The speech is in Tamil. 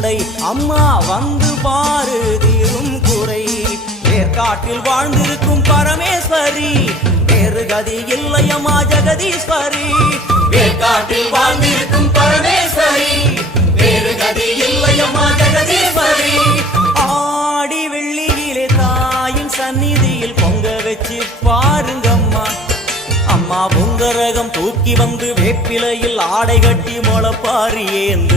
கூடை அம்மா வந்து பாரு தீரும் குறை வேர்காட்டில் வாழ்ந்திருக்கும் பரமேஸ்வரி வேறு கதி இல்லையம்மா ஜெகதீஸ்வரி வேர்காட்டில் வாழ்ந்திருக்கும் பரமேஸ்வரி வேறு கதி இல்லையம்மா ஜெகதீஸ்வரி ஆடி வெள்ளியிலே தாயின் சந்நிதியில் பொங்க வச்சு பாருங்கம்மா அம்மா பொங்கரகம் தூக்கி வந்து வேப்பிலையில் ஆடை கட்டி முளப்பாரி ஏந்து